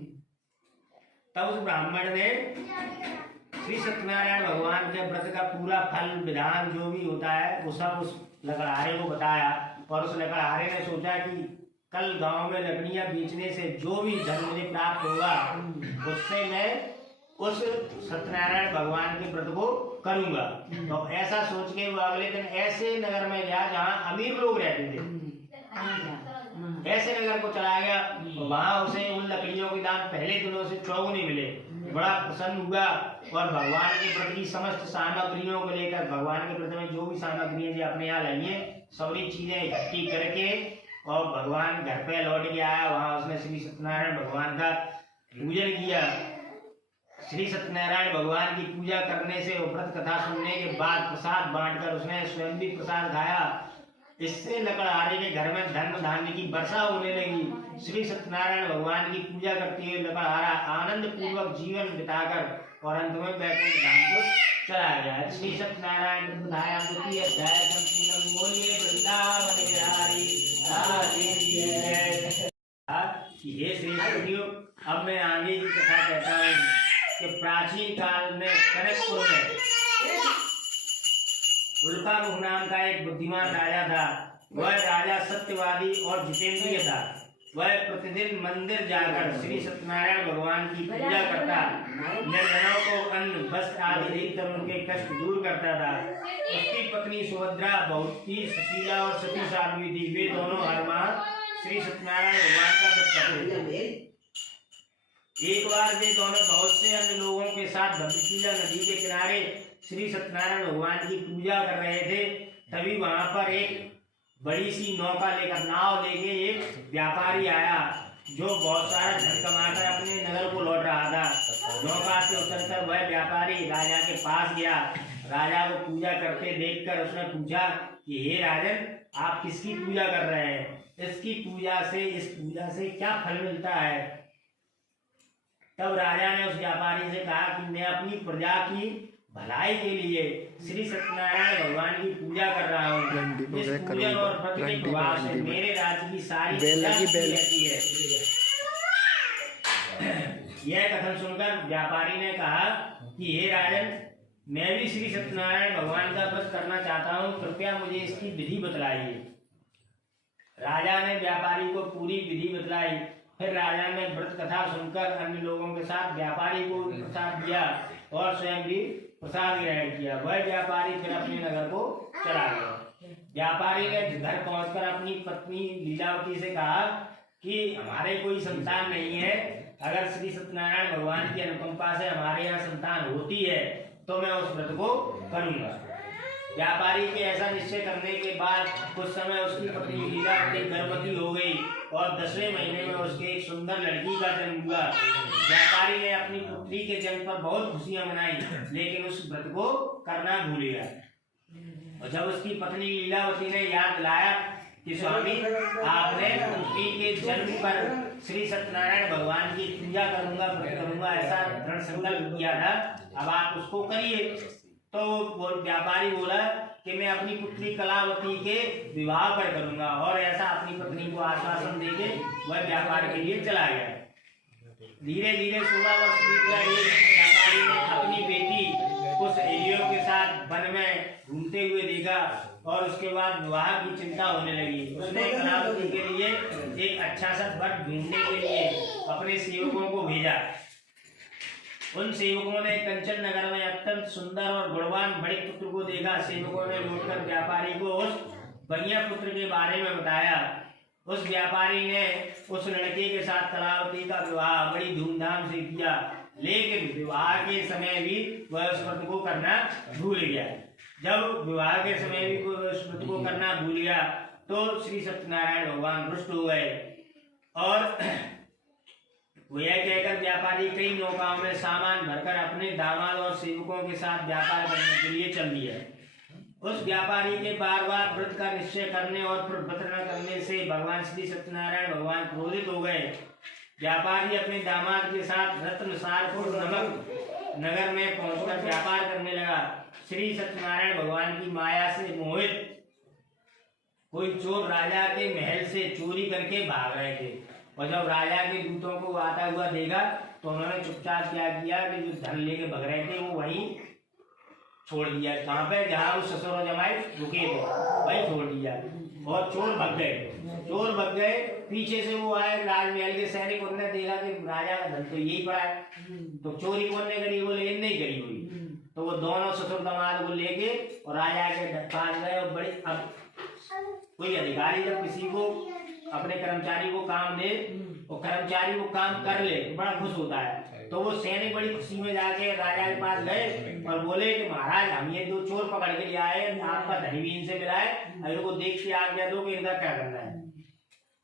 तब उस ब्राह्मण ने श्री सत्यनारायण भगवान के व्रत का पूरा फल विधान जो भी होता है वो सब उस लकड़हारे को बताया। और उस लकड़हारे ने सोचा कि कल गांव में लकड़ियां बेचने से जो भी धन मुझे प्राप्त होगा उससे मैं उस सत्यनारायण भगवान के व्रत को करूंगा। तो ऐसा सोच के वो अगले दिन ऐसे नगर में गया जहाँ अमीर लोग रहते थे, ऐसे नगर को चला गया। वहां उसे उन लकड़ियों के दाम पहले दिनों से चौगुने मिले। बड़ा प्रसन्न हुआ और भगवान के व्रत की समस्त सामग्रियों को लेकर, भगवान के व्रत में जो भी सामग्रियां जो अपने यहाँ लाइए सारी चीजें इकट्ठी करके और भगवान घर पे लौट के आया। वहां उसने श्री सत्यनारायण भगवान का पूजन किया। श्री सत्यनारायण भगवान की पूजा करने से, व्रत कथा सुनने के बाद प्रसाद बांटकर उसने स्वयं भी प्रसाद खाया। इससे लकड़हारे के घर में धन धान्य की वर्षा होने लगी। श्री सत्यनारायण भगवान की पूजा करते हुए लकड़हारा आनंद पूर्वक जीवन बिताकर और अंत में वैकुंठ धाम को चला गया। श्री सत्यनारायण द्वितीय अध्याय संपूर्ण। बोलिए वृंदावन बिहारी हे श्री सखियों, अब मैं आगे की कथा कहता हूँ कि प्राचीन काल में कनकपुर में उल्कामुख नाम का एक बुद्धिमान राजा था। वह राजा सत्यवादी और जितेंद्रिय था। वह प्रतिदिन मंदिर जाकर श्री सत्यनारायण भगवान की पूजा करता, निर्धनों को अन्न वस्त्र आदि देकर उनके कष्ट दूर करता था। उसकी पत्नी सुभद्रा बहुत ही सुशीला और सती साध्वी थी। वे दोनों हर माह श्री सत्यनारायण भगवान का व्रत करते थे। एक बार वे दोनों बहुत से अन्य लोगों के साथ भद्रशिला नदी के किनारे श्री सत्यनारायण भगवान की पूजा कर रहे थे। तभी वहां पर एक बड़ी सी नौका लेकर, नाव लेके एक व्यापारी आया जो बहुत सारा धन कमाकर अपने नगर को लौट रहा था। नौका से उतरकर वह व्यापारी राजा के पास गया। राजा को पूजा करते देखकर उसने पूछा कि हे राजन, आप किसकी पूजा कर रहे हैं? इस पूजा से क्या फल मिलता है? तब राजा ने उस व्यापारी से कहा कि मैं अपनी प्रजा की भलाई के लिए श्री सत्यनारायण भगवान की पूजा कर रहा हूँ। इस पूजन और व्रत के प्रभाव से मेरे राज्य की सारी प्रजा रहती है। यह कथन सुनकर व्यापारी ने कहा कि हे राजन, मैं भी श्री सत्यनारायण भगवान का व्रत करना चाहता हूँ, कृपया मुझे इसकी विधि बतलाइए। राजा ने व्यापारी को पूरी विधि बतलाई। फिर राजा ने व्रत कथा सुनकर अन्य लोगों के साथ व्यापारी को प्रसाद दिया और स्वयं भी प्रसाद ग्रहण किया। वह व्यापारी फिर अपने नगर को चला गया। व्यापारी ने घर पहुंचकर अपनी पत्नी लीलावती से कहा कि हमारे कोई संतान नहीं है, अगर श्री सत्यनारायण भगवान की अनुकंपा से हमारे यहाँ संतान होती है तो मैं उस व्रत को करूंगा। व्यापारी के ऐसा निश्चय करने के बाद कुछ समय उसकी पत्नी लीलावती गर्भवती हो गई और 10वें महीने में उसके एक सुंदर लड़की का जन्म हुआ। व्यापारी ने अपनी पुत्री के जन्म पर बहुत खुशियां मनाई, लेकिन उस व्रत को करना भूल गया। और जब उसकी पत्नी लीलावती ने याद दिलाया कि स्वामी, आपने पुत्री के जन्म पर श्री सत्यनारायण भगवान की पूजा करूंगा, व्रत करूंगा, ऐसा दृढ़ संकल्प किया था, अब आप उसको करिए। तो वो व्यापारी बोला कि मैं अपनी पुत्री कलावती के विवाह पर करूंगा, और ऐसा अपनी पत्नी को आश्वासन देके वह व्यापार के लिए चला गया। धीरे धीरे 16 वर्ष बीत गए। व्यापारी ने अपनी बेटी को सहेलियों के साथ वन में घूमते हुए देखा और उसके बाद विवाह की चिंता होने लगी। उसने कलावती के लिए एक अच्छा सा वर ढूंढने के लिए अपने सेवकों को भेजा। उन सेवकों ने कंचन नगर में अत्यंत सुंदर और गुणवान बड़े पुत्र को देखा। सेवकों ने लौटकर व्यापारी को उस बढ़िया पुत्र के बारे में बताया। उस व्यापारी ने उस लड़के के साथ कलावती का विवाह बड़ी धूमधाम से किया, लेकिन विवाह के समय भी वह उस व्रत को करना भूल गया। जब विवाह के समय भी वह उस व्रत को करना भूल गया तो श्री सत्यनारायण भगवान रुष्ट हो गए और वो यह कहकर व्यापारी कई नौकाओं में सामान भरकर अपने दामाद और सेवकों के साथ व्यापार करने के लिए चल दिया। उस व्यापारी के बार बार व्रत का निश्चय करने और फिर व्रत न करने से भगवान श्री सत्यनारायण भगवान क्रोधित हो गए। व्यापारी अपने दामाद के साथ रत्नसारपुर नमक नगर में पहुंचकर व्यापार करने लगा। श्री सत्यनारायण भगवान की माया से मोहित कोई चोर राजा के महल से चोरी करके भाग रहे थे और जब राजा के दूतों को आता हुआ देखा तो उन्होंने चुपचाप क्या किया कि जो धन लेके भग रहे थे वो वहीं छोड़ दिया। कहाँ पे? जहाँ वो ससुर और जमाई रुके थे वहीं छोड़ दिया और चोर भग गए। पीछे से वो आए राजमहल के सैनिक, उन्होंने देखा कि राजा का धन तो यही पड़ा है, तो चोरी कौन ने करी? बोले इन नहीं करी हुई। तो वो दोनों ससुर दामाद को लेके और राजा के पास गए और बड़ी अब कोई अधिकारी जब किसी को अपने कर्मचारी को काम दे और कर्मचारी वो काम कर ले तो बड़ा खुश होता है। तो वो सैनिक बड़ी खुशी में जाके राजा के पास गए और बोले कि महाराज हम ये दो चोर पकड़ के लिए आए, आपका धन भी इनसे मिला है, अगर को देख के आज्ञा दो कि इनका क्या करना है।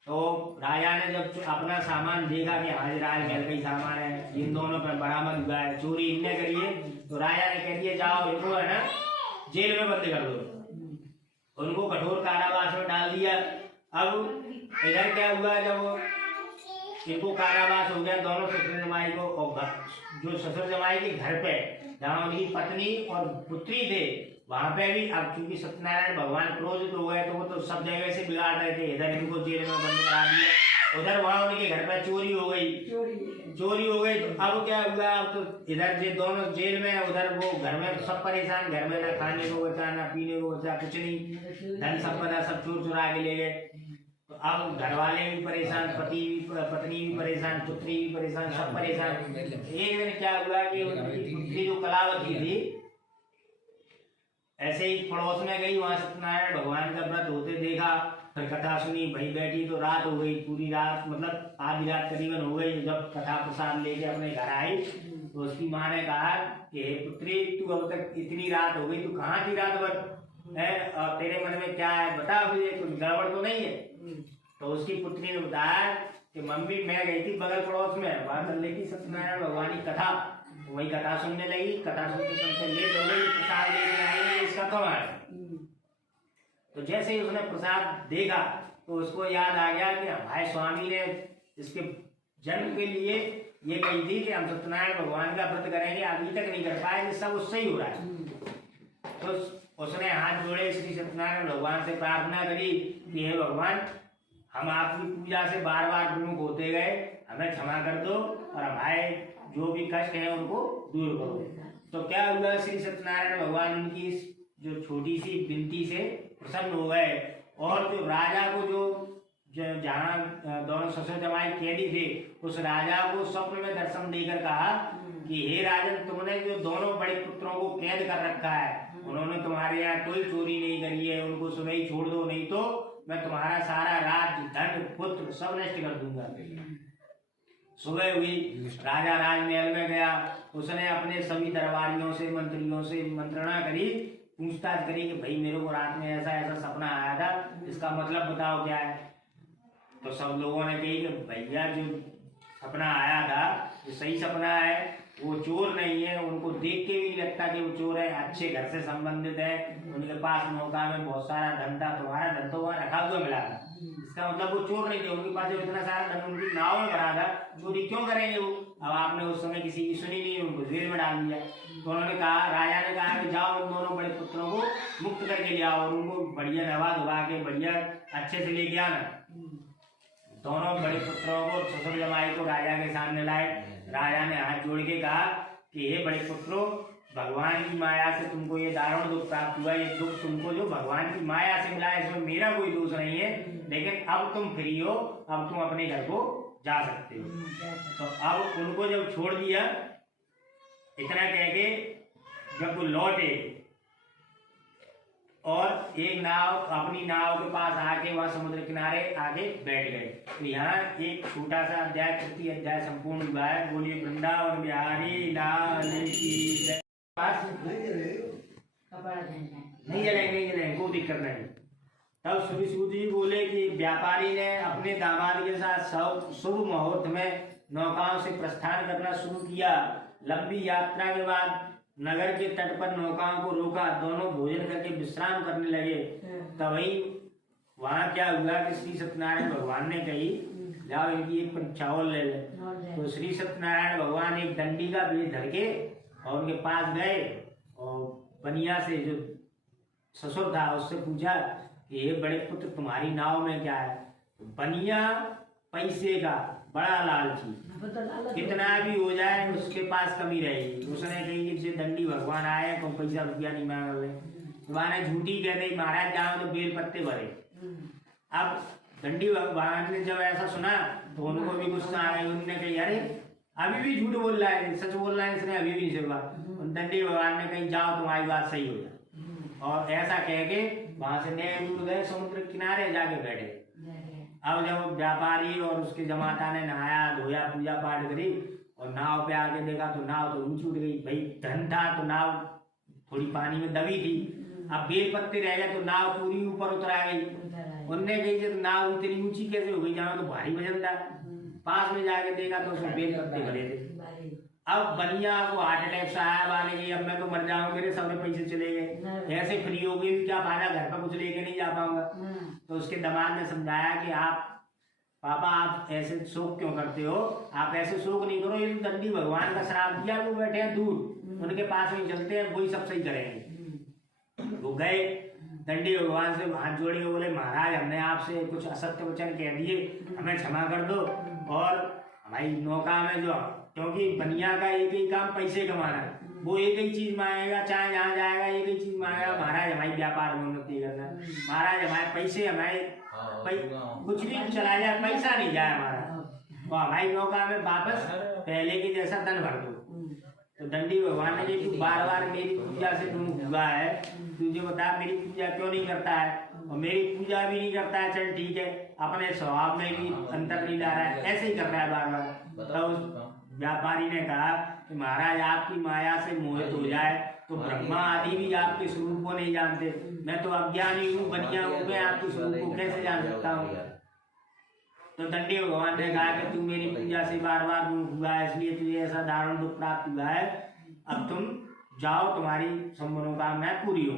तो राजा ने जब अपना सामान देखा कि हाँ राजमहल का ही सामान है, इन दोनों पर बरामद हुआ है, चोरी इनने करी है, तो राजा ने कह दिया जाओ इनको है ना जेल में बंद कर दो। उनको कठोर कारावास में डाल दिया। अब इधर क्या हुआ, जब इनको कारावास हो गया दोनों ससुर जमाई को, और जो ससुर जमाई के घर पे जहाँ उनकी पत्नी और पुत्री थे वहां पे भी अब क्योंकि सत्यनारायण भगवान क्रोधित हो गए तो वो तो सब जगह से बिगाड़ रहे थे। इधर इनको जेल में बंद करा दिया, उधर वहां उनके घर पे चोरी हो गई। तो अब क्या हुआ, अब तो इधर जे दोनों जेल में, उधर वो घर में सब परेशान, घर में ना खाने को बचा ना पीने को बचा, कुछ नहीं, धन संपदा सब चोर चुरा के ले गए। तो अब घर वाले भी परेशान, पत्नी भी परेशान, पुत्री भी परेशान, सब परेशान। एक दिन क्या हुआ कि उनकी पुत्री जो कलावती थी ऐसे ही पड़ोस में गई, वहां सत्यनारायण भगवान का व्रत होते देखा, फिर कथा सुनी, भाई बैठी तो रात हो गई, पूरी रात मतलब आधी रात करीबन हो गई। जब कथा प्रसाद लेके अपने घर आई तो उसकी माँ ने कहा कि हे पुत्री तू अब तक इतनी रात हो गई, तू कहाँ थी रात भर है, और तेरे मन में क्या है बता, मुझे कुछ गड़बड़ तो नहीं है। तो उसकी पुत्री ने बताया कि मम्मी मैं गई थी बगल पड़ोस में, वहां चल रही थी सत्यनारायण भगवान की कथा, वही कथा सुनने लगी, कथा सुनते सुनते लेट हो गई, प्रसाद लेके आई, इसका कब आया। तो जैसे ही उसने प्रसाद देखा तो उसको याद आ गया कि हमारे स्वामी ने इसके जन्म के लिए ये कही थी कि हम सत्यनारायण भगवान का व्रत करेंगे, अभी तक नहीं कर पाए, सब उससे ही हो रहा है। तो उसने हाथ जोड़े श्री सत्यनारायण भगवान से प्रार्थना करी कि हे भगवान हम आपकी पूजा से बार बार विमुख होते गए, हमें क्षमा कर दो और हमारे जो भी कष्ट है उनको दूर करो। तो क्या हुआ, श्री सत्यनारायण भगवान उनकी जो छोटी सी विनती से प्रसन्न हो गए और जो राजा को जो जहाँ दोनों ससुर जमाई कैदी थे उस राजा को स्वप्न में दर्शन देकर कहा कि हे राजन तुमने जो दोनों बड़े पुत्रों को कैद कर रखा है, उन्होंने तुम्हारे यहाँ कोई चोरी नहीं करी है, उनको सुबह ही छोड़ दो, नहीं तो मैं तुम्हारा सारा राज्य धन पुत्र सब नष्ट कर दूंगा। सुबह हुई, राजा राजमहल में गया, उसने अपने सभी दरबारियों से मंत्रियों से मंत्रणा करी, पूछताछ करी कि भाई मेरे को रात में ऐसा ऐसा सपना आया था, इसका मतलब बताओ क्या है। तो सब लोगों ने कही कि भैया जो सपना आया था जो सही सपना है, वो चोर नहीं है, उनको देख के भी नहीं लगता कि वो चोर है, अच्छे घर से संबंधित है, उनके पास नौका में बहुत सारा धन था, तुम्हारा धन तो वहाँ रखा हुआ मिला था, इसका मतलब वो चोर नहीं थे, उनके पास जो इतना सारा धन उनकी नाव में भरा था, चोरी क्यों करेंगे वो। अब आपने उस समय किसी की सुनी नहीं, उनको जेल में डाल दिया। तो उन्होंने कहा, राजा ने कहा कि जाओ उन दोनों बड़े पुत्रों को मुक्त करके ले आओ और उनको बढ़िया नवा धुवा के बढ़िया अच्छे से लेके आना। दोनों बड़े पुत्रों को ससुर जमाई को राजा के सामने लाए। राजा ने हाथ जोड़ के कहा कि हे बड़े पुत्रों, भगवान की माया से तुमको ये दारुण दुख प्राप्त हुआ, ये दुख तुमको जो भगवान की माया से मिला है, इसमें मेरा कोई दोष नहीं है, लेकिन अब तुम फ्री हो, अब तुम अपने घर को जा सकते हो। तो अब उनको जब छोड़ दिया, इतना कह के जब वो लौटे और एक नाव अपनी नाव के पास आके वह समुद्र किनारे आके बैठ गए। तो यहाँ एक छोटा सा अध्याय, तृतीय अध्याय संपूर्ण हुआ है। बोलिए वृंदावन बिहारी लाल की जय। नहीं जलेंगे, कोई दिक्कत नहीं। तब श्री सूत जी बोले कि व्यापारी ने अपने दामाद के साथ शुभ मुहूर्त में नौकाओं से प्रस्थान करना शुरू किया। लंबी यात्रा के बाद नगर के तट पर नौकाओं को रोका। दोनों भोजन करके विश्राम करने लगे। तभी वहां क्या हुआ कि श्री सत्यनारायण भगवान ने कही जाओ इनकी एक परीक्षा और ले ले। तो श्री सत्यनारायण भगवान एक दंडी का वेश धर के और उनके पास गए और बनिया से जो ससुर था उससे पूछा कि ये बड़े पुत्र तुम्हारी नाव में क्या है। बनिया पैसे का बड़ा लालची, कितना भी हो जाए उसके पास कमी रहेगी। उसने कही कि दंडी भगवान आए कोई पैसा रुपया नहीं मांग रहे। तुम्हारे झूठी कहते महाराज जाओ तो बेल पत्ते भरे। अब दंडी भगवान ने जब ऐसा सुना तो उनको भी गुस्सा आ गया। उन्होंने कही अरे अभी भी झूठ बोल रहा है, सच बोल रहा है इसने अभी भी नहीं सुना। दंडी भगवान ने कही जाओ तुम्हारी बात सही हो जाए। और ऐसा कह के वहां से नए दूर गए, समुद्र किनारे जाके बैठे। अब जब व्यापारी और उसके जमाता ने नहाया धोया पूजा पाठ करी और नाव पे आके देखा तो नाव तो ऊंची उठ गई। भाई धन था तो नाव थोड़ी पानी में दबी थी। अब बेल पत्ते रह गए तो नाव पूरी ऊपर उतर आ गई। उनने कही तो नाव इतनी ऊंची कैसे हो गई, जाना तो भारी वजन था। पास में जाके देखा तो उसमें बेल पत्ते भरे थे। अब बनिया को हार्ट अटैक से आया बाने की अब मैं तो मर जाऊंगा, मेरे सामने पैसे चले गए, ऐसे फ्री हो गई क्या फायदा, घर पर कुछ लेके नहीं जा पाऊंगा। तो उसके दामाद ने समझाया कि आप पापा आप ऐसे शोक क्यों करते हो, आप ऐसे शोक नहीं करो, ये दंडी भगवान का श्राप दिया, वो बैठे हैं दूर, उनके पास में चलते हैं, वही सब सही करेंगे। वो गए दंडी भगवान से हाथ जोड़ के बोले महाराज हमने आपसे कुछ असत्य वचन कह दिए, हमें क्षमा कर दो। और हमारी नौका में जो, क्योंकि बनिया का एक ही काम पैसे कमाना है, वो एक ही चीज मांगेगा, चाहे जहाँ जाएगा एक ही चीज मांगेगा, महाराज हमारी व्यापार में उन्नति करना, महाराज हमारे पैसे, हमारे कुछ भी चला जाए पैसा नहीं जाए हमारा, तो हमारी नौका में वापस पहले के जैसा धन भर दो। तो दंडी भगवान ने तू बार बार मेरी पूजा से तुम हुआ है, तुझे बता मेरी पूजा क्यों नहीं करता है, और मेरी पूजा भी नहीं करता है, चल ठीक है, अपने स्वभाव में भी अंतर नहीं ला रहा है, ऐसे ही कर रहा है बार बार। तो उस व्यापारी ने कहा कि महाराज आपकी माया से मोहित हो जाए तो ब्रह्मा आदि भी आपके स्वरूप को नहीं जानते, मैं तो अज्ञानी हूँ, बनिया हूँ, मैं आपके स्वरूप को कैसे जान सकता हूँ। तो दंडी भगवान ने कहा कि तू मेरी पूजा से बार बार दूर हुआ है, इसलिए तुझे ऐसा दारुण दुख प्राप्त हुआ है, अब तुम जाओ, तुम्हारी सब मनोकामनाएं पूरी हो।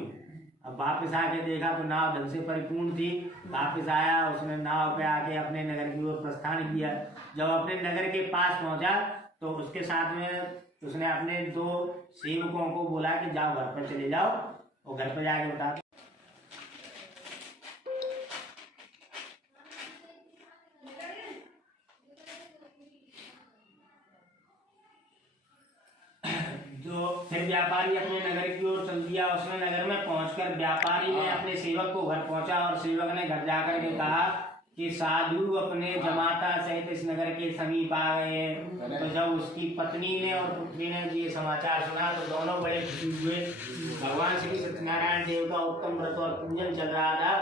अब वापस आके देखा तो नाव धन से परिपूर्ण थी। वापस आया, उसने नाव पे आके अपने नगर की ओर प्रस्थान किया। जब अपने नगर के पास पहुंचा तो उसके साथ में उसने अपने 2 सेवकों को बोला कि जाओ घर पर चले जाओ, और घर पर जाके बता जो फिर व्यापारी अपने नगर की ओर चल दिया। उसने नगर में पहुंचकर व्यापारी ने अपने सेवक को घर पहुंचा, और सेवक ने घर जाकर के कहा कि साधु अपने जमाता सहित इस नगर के समीप आ गए हैं। तो जब उसकी पत्नी ने और पुत्री ने ये समाचार सुना तो दोनों बड़े खुशी हुए। भगवान श्री सत्यनारायण देव का उत्तम व्रत और पूजन चल रहा था।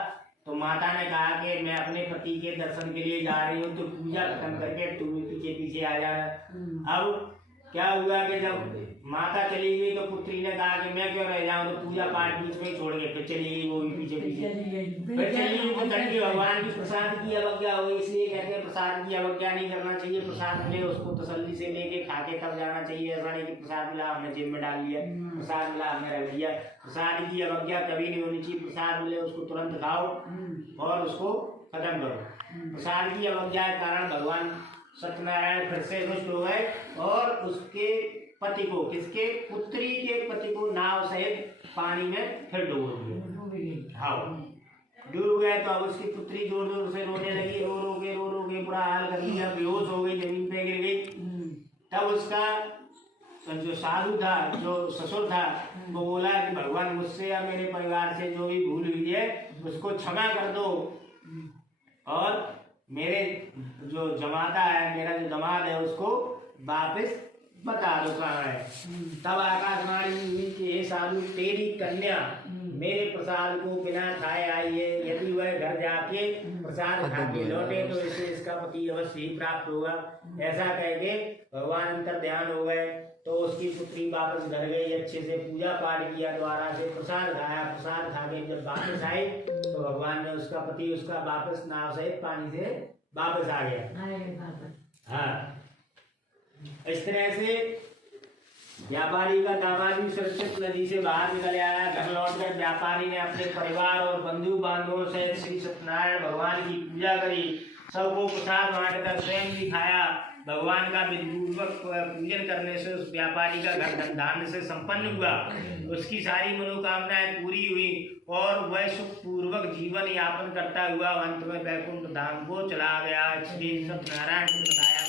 तो माता ने कहा कि मैं अपने पति के दर्शन के लिए जा रही हूँ, तो पूजा खत्म करके तू पीछे पीछे आ जाना। अब क्या हुआ कि जब माता चली गई तो पुत्री ने कहा कि मैं क्यों रह जाऊं, तो पूजा पाठ बीच में छोड़ के फिर चली गई, वो भी पीछे पीछे फिर चली गई। तो दंडी भगवान की प्रसाद की अवज्ञा हुई, इसलिए कहते हैं प्रसाद की अवज्ञा नहीं करना चाहिए। प्रसाद मिले उसको तसल्ली से लेके खा के तब जाना चाहिए, ऐसा नहीं कि प्रसाद मिला हमने जेब में डाल लिया, प्रसाद मिला हमने रख दिया। प्रसाद की अवज्ञा कभी नहीं होनी चाहिए। प्रसाद मिले उसको तुरंत खाओ और उसको खत्म करो। प्रसाद की अवज्ञा के कारण भगवान सत्यनारायण फिर से रुष्ट हो गए और उसके पति को, किसके, पुत्री के पति को नाव सहित पानी में फिर डूब दिया। हाँ, डूब गए। तो अब उसकी पुत्री जोर जोर से रोने लगी, रो रो के बुरा हाल कर लिया, बेहोश हो गई, जमीन पे गिर गई। तब उसका जो साधु था, जो ससुर था, वो बोला कि भगवान मुझसे या मेरे परिवार से जो भी भूल हुई है उसको क्षमा कर दो, और मेरे जो जमाता है, मेरा जो दामाद है, उसको वापस बता दो कहाँ है। तब आकाशवाणी हुई कि हे साधु, तेरी कन्या मेरे प्रसाद को बिना खाए आइए। यदि वह घर जाके प्रसाद खा के लौटे तो इसे इसका पति अवश्य ही प्राप्त होगा। ऐसा कह के भगवान अंतर ध्यान हो गए। तो उसकी पुत्री वापस घर गई, अच्छे से पूजा पाठ किया, द्वारा से प्रसाद खाया। प्रसाद खा के जब वापस आई तो भगवान ने उसका पति उसका वापस नाव सहित पानी से वापस आ गया। हाँ, इस तरह से व्यापारी का दामाद भी सुरक्षित नदी से बाहर निकल आया। घर लौटकर व्यापारी ने अपने परिवार और बंधु बांधवों से श्री सत्यनारायण भगवान की पूजा करी। सबको प्रसाद बांटकर स्वयं भी खाया। भगवान का विधिपूर्वक पूजन करने से उस व्यापारी का घर धन धान्य से संपन्न हुआ। उसकी सारी मनोकामनाएं पूरी हुई और वह सुख पूर्वक जीवन यापन करता हुआ अंत में वैकुंठ धाम को चला गया। श्री सत्यनारायण को बताया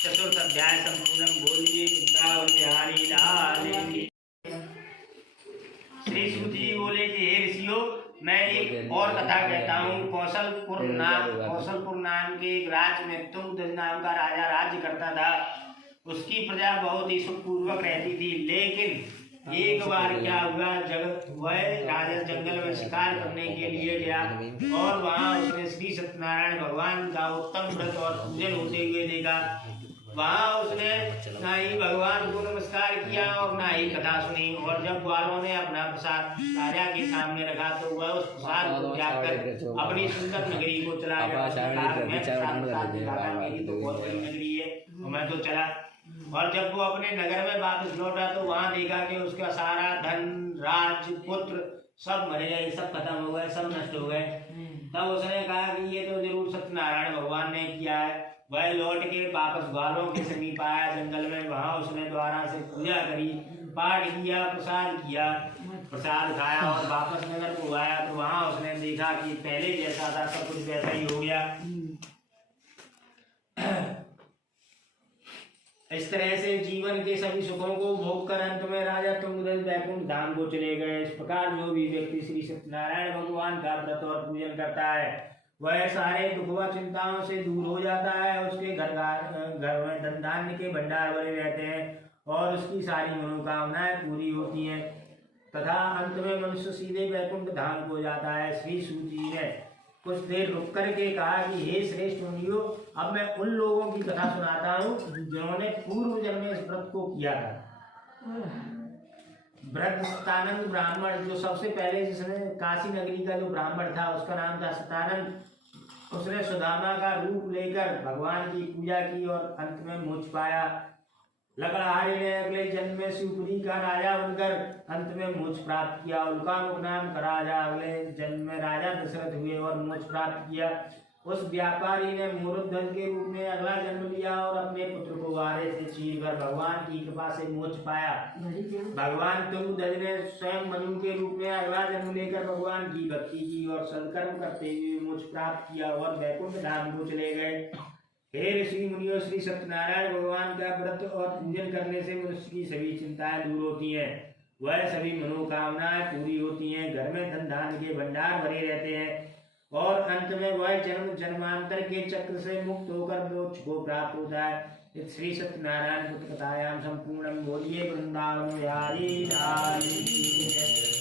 चतुर्थ अध्याय संपूर्ण। बोलिए वृंदावन बिहारी लाल की। श्री सूत जी बोले कि हे ऋषियों, मैं एक और कथा कहता हूँ। कौशलपुर नाम के एक राज्य में तुंग नाम का राजा राज्य करता था। उसकी प्रजा बहुत ही सुखपूर्वक रहती थी। लेकिन एक बार क्या हुआ, वह राजा जंगल में शिकार करने के लिए गया और वहाँ उसने श्री सत्यनारायण भगवान का उत्तम व्रत और पूजन होते हुए देखा। वहाँ उसने ना ही भगवान को नमस्कार किया और ना ही कथा सुनी। और जब ग्वालों ने अपना प्रसाद राजा के सामने रखा तो वह उस प्रसाद को त्याग कर अपनी सुंदर नगरी को चला गया। मेरी तो बहुत बड़ी नगरी है और मैं तो चला। और जब वो अपने नगर में वापस लौटा तो वहाँ देखा कि उसका सारा धन, राज, पुत्र सब मरे गए, सब खत्म हो गए, सब नष्ट हो गए। तब उसने कहा कि ये तो जरूर सत्यनारायण भगवान ने किया है। वह लौट के वापस ग्वालों के समीप आया जंगल में। वहाँ उसने द्वारा से पूजा करी, पाठ किया, प्रसाद किया, प्रसाद खाया और वापस नगर को आया तो वहाँ उसने देखा कि पहले जैसा था सब कुछ वैसा ही हो गया। इस तरह से जीवन के सभी सुखों को भोग कर अंत में राजा तुंगध्वज वैकुंठ धाम को चले गए। इस प्रकार जो भी व्यक्ति श्री सत्यनारायण भगवान का व्रत और पूजन करता है वह सारे दुख व चिंताओं से दूर हो जाता है। उसके घर में धन धान्य के भंडार भरे रहते हैं और उसकी सारी मनोकामनाएं पूरी होती हैं तथा अंत में मनुष्य सीधे वैकुंठ धाम को जाता है। श्री सूत जी ने कुछ देर रुक करके कहा कि हे श्रेष्ठ मुनियों, अब मैं उन लोगों की कथा सुनाता हूँ जिन्होंने पूर्व जन्म में इस व्रत को किया था। वृद्ध सतानंद ब्राह्मण, जो सबसे पहले जिसने काशी नगरी का जो ब्राह्मण था उसका नाम था सतानंद। उसने सुदामा का रूप लेकर भगवान की पूजा की और अंत में मोक्ष पाया। लकड़हारी ने अगले जन्म में शिवपुरी का राजा बनकर अंत में मोक्ष प्राप्त किया। उल्कामुख नाम का राजा अगले जन्म में राजा दशरथ हुए और मोक्ष प्राप्त किया। उस व्यापारी ने मूर्धध्वज के रूप में अगला जन्म लिया और अपने पुत्र को गारे से चीरकर भगवान की कृपा से मोक्ष पाया। भगवान तुंगध्वज ने स्वयं मनु के रूप में अगला जन्म लेकर भगवान की भक्ति की और सत्कर्म करते हुए मोक्ष प्राप्त किया और वैकुंठ धाम को चले गए। हे ऋषि मुनियों, श्री सत्यनारायण भगवान का व्रत और पूजन करने से मनुष्य की सभी चिंताएं दूर होती हैं, वह सभी मनोकामनाएं पूरी होती हैं, घर में धन धान्य के भंडार भरे रहते हैं और अंत में वह जन्म जन्मांतर के चक्र से मुक्त होकर मोक्ष को प्राप्त होता है। श्री सत्यनारायण कथायाम संपूर्ण। बोलिए वृंदावन बिहारी लाल की जय।